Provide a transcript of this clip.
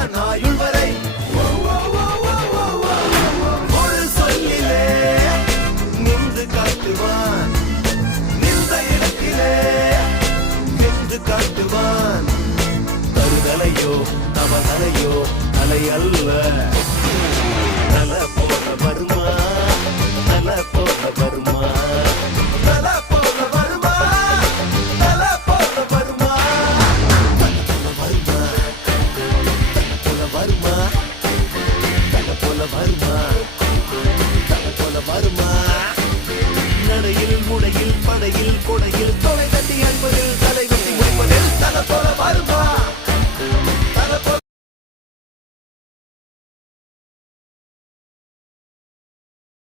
தான் ஆயுள் வரை ஒரு சொல்லிலே நின்று காட்டுவான், நின்ற இடத்திலே நின்று காட்டுவான். தருதலையோ தவதலையோ தலை அல்ல, தல போல வருமா, தல போல வருமா.